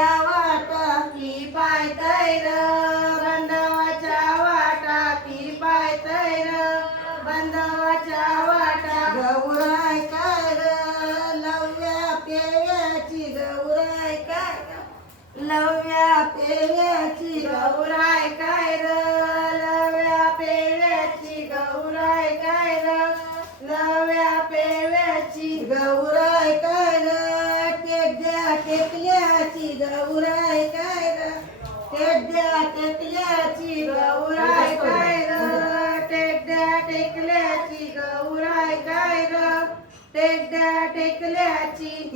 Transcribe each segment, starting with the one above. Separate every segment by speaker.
Speaker 1: बंधवाच्या वाटा ती पायते र. बंधवाच्या वाटा ती पायते र. बंधवाच्या वाटा गौराय काय र पेव्याची गौराय काय लव्या लवल्या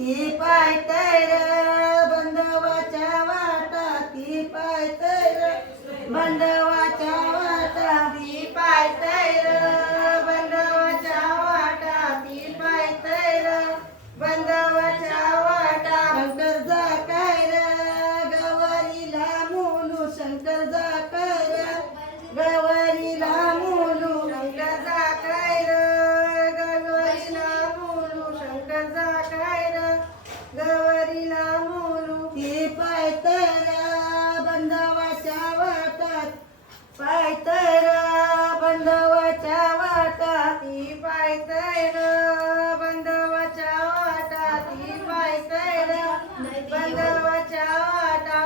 Speaker 1: ती पाय तर बंधवाच्या वाटा ती पाय तैर बंधवाच्या पाय तर बंधवाच्या वाटात ती पाय तर बंधवाच्या वाटात ती पाय तर बंधवाच्या वाटा.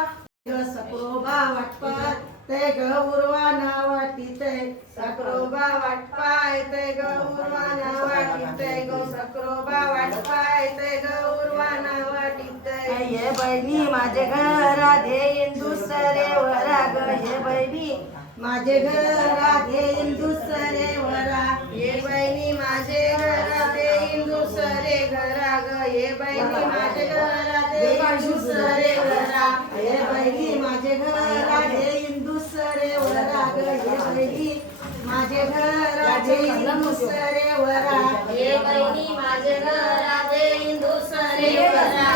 Speaker 1: सक्रोबा वाटपात ते गौरवाना वाटीते सक्रोबा वाटपाय ते गौरवाना वाटीते गौ सक्रोबा वाटपाय ते गौरवाना वाटीते ये बहिणी माझे घरात येईन दुसरे वरा ग ये बहिणी माझे घरात येईन दुसरे वरा. ये बहिणी माझे घरात येईन दुसरे घरा ग. ये बहिणी माझे घरात येईन दुसरे वरा. ये बहिणी माझे घरात येईन दुसरे
Speaker 2: वरा ग. ये बहिणी माझे घर देईन दुसरे वरा.
Speaker 3: हे बहिणी माझे घर देईन दुसरे वरा.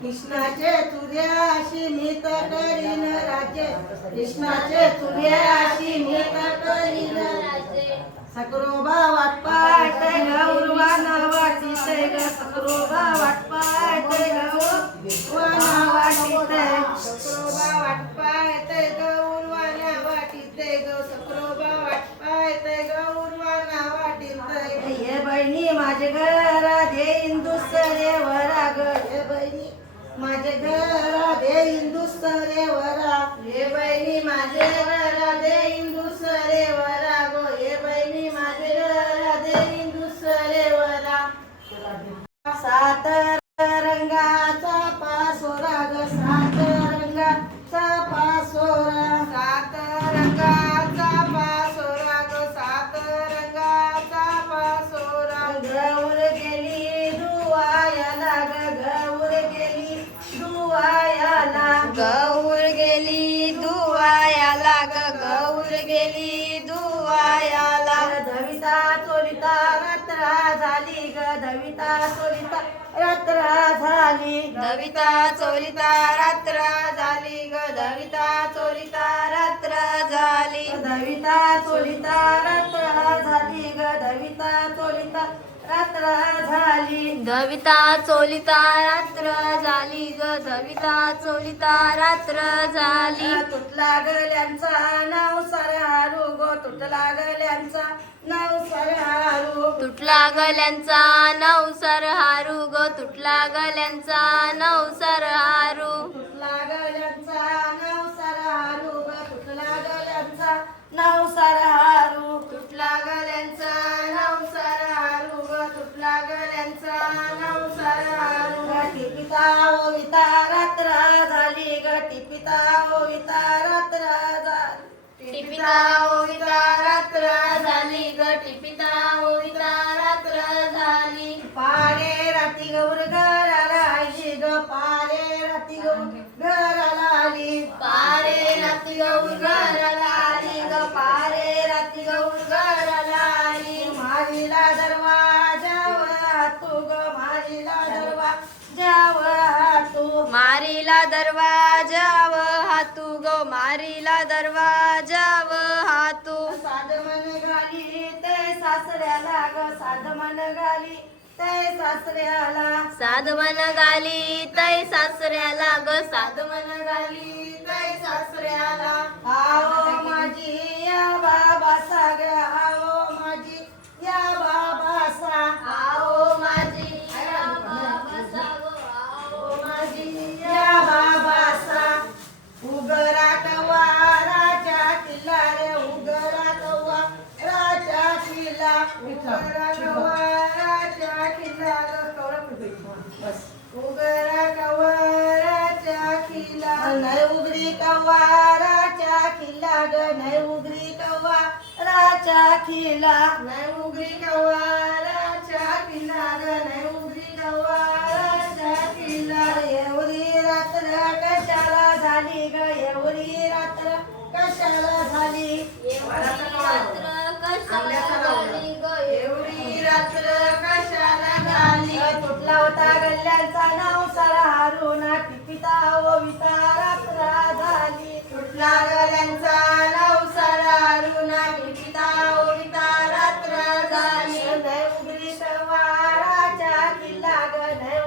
Speaker 2: कृष्णाचे तुर्याशी कृष्णाचे करीन राज्य कृष्णाचे तुर्याशी मी सकरोबा वाटपाट गौरवाना वाटित ग सकरोबा वाटपाट गौरवाना वाटित सकरोबा वाटपाट गौरवाना वाटित ग सकरोबा वाटपाट गौरवाना वाटित ये बहिणी माझे घर देईन दुसरे वरा ग ये बहिणी माझे घर देईन हे ये बहिणी माझे घर देईन दुसरे वरा. गो हे बहिणी माझे घर देईन दुसरे वरा. सात रंगाचा पासोरा ग सात रंगाचा पासोरा सात रंगाचा पासोरा ग सात रंगाचा पासोरा गौर गेली दुवायाला ग गौर गेली दुवायाला
Speaker 3: गौर
Speaker 2: धविता चोरिता रात्रा झाली.
Speaker 3: दविता चोलिता रात्र झाली ग. दविता चोलिता रात्र झाली.
Speaker 2: धविता चोरिता रात्रा झाली ग. रात्रा झाली.
Speaker 3: दविता चोलिता रात्र झाली ग. दविता चोलिता रात्र झाली.
Speaker 2: तुटला गल्यांचा नाव सरहारू गो. तुटला गल्यांचा
Speaker 3: तुटला गल्यांचा नवसर हारू ग तुटला गल्यांचा नवसर हारू.
Speaker 2: तुटला गल्यांचा नाव सरहारू ग तुटला गल्यांचा नाव सरहारू
Speaker 3: तुटला गल्यांचा नवसर हारू ग तुटला गल्यांचा नवसर हारू.
Speaker 2: गटी पिता ओ विता रात्र झाली गटी पिता ओ विता रात्र झाली.
Speaker 3: टिपिता मारीला दरवाजाव हातू ग मारीला दरवाजाव हातू.
Speaker 2: साध मन घाली ते सासऱ्याला ग साध मन घाली ते सासऱ्याला.
Speaker 3: साधवन गाली तै सासऱ्याला ग साधवन गाली तै सासऱ्याला.
Speaker 2: आओ माझी या बाबा साग आओ माझी या बाबा सा.
Speaker 3: आओ माझी या बाबा आओ माझी
Speaker 2: या बाबा सा उगरा कवा राजा किल्ला रे उगरा कवा राजा किल्ला उगरा कवा राजा किल्ला बस उगरा कवा राजा किल्ला नाही उगरी कवा राजा किल्ला ग नाही उगरी कवा राजा किल्ला नाही उगरी कवा राजा किल्ला ग नाही उगरी कवा राजा किल्ला एवढी रात्र कशाला झाली ग? एवढी रात्र कशाला झाली?
Speaker 3: रात्र कशाला झाली ग
Speaker 2: एवढी रात्र कशाला झाली? तुटला होता गल्ल्यांचा नाव सरा हारून टिपिता ओविता झाली तुटला गल्ल्यांचा नाव सारा हारुना टिपिता ओ विता रात्र झाली नाही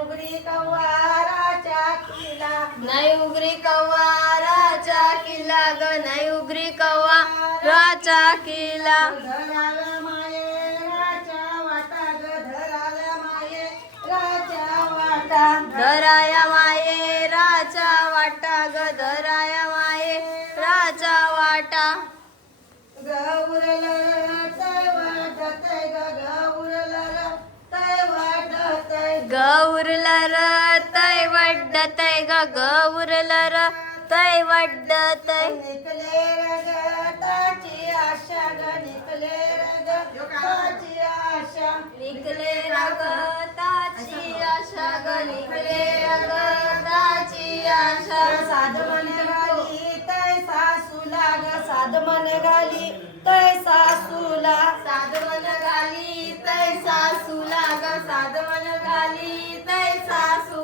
Speaker 2: उगरी कवाराच्या किल्ला. उगरी कवाराच्या किल्ला
Speaker 3: उगरी ग नाही उगरी किल्ला.
Speaker 2: धराला राजा वाटा ग धराला वाटा.
Speaker 3: धराया
Speaker 2: गौरल तय वाटतय ग गौरल तय वाटतय
Speaker 3: गौरल र तै वड्डतय ग गौरल र तै वड्डतय
Speaker 2: निकले रगताची आशा ग निकले रगताची आशा.
Speaker 3: निकले लाग
Speaker 2: साधमन घाली तय सासूला साधमन घाली
Speaker 3: तय सासूला ग साधमन घाली तय सासू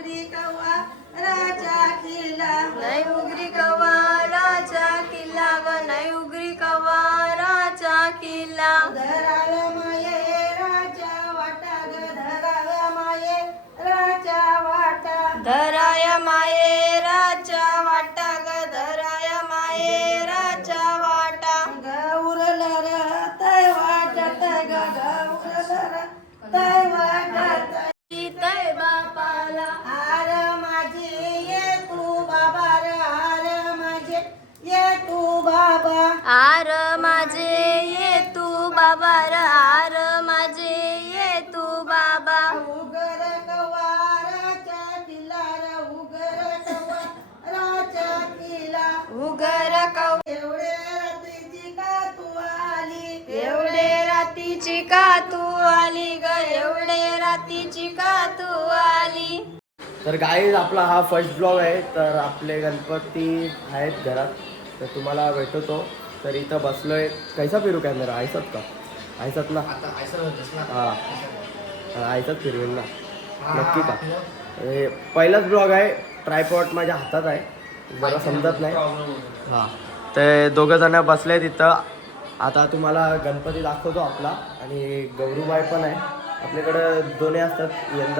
Speaker 2: उगरी कव्वा राजा किला नाही उगरी
Speaker 3: कवाराचा किल्ला ग नाही उगरी कवाराचा किल्ला.
Speaker 2: धराव्या माये राजा वाटा ग धराव्या माये राजा वाटा.
Speaker 3: धराया मायेराच्या आली
Speaker 4: तर गाईज आपला हा फर्स्ट ब्लॉग आहे तर आपले गणपती आहेत घरात तर तुम्हाला भेटवतो तर इथं बसलोय. कैसा फिरू कॅमेरा आयसत का? आयसत ना? हां. आयसत फिरवेल ना. नक्की का? हे. पहिलाच ब्लॉग आहे. ट्रायपॉट माझ्या हातात आहे. जरा समजत नाही हां. ते दोघं जण बसले तिथं. आता तुम्हाला गणपती दाखवतो आपला. आणि गौरूबाई पण आहे. आपल्याकडं दोन्ही असतात यंदा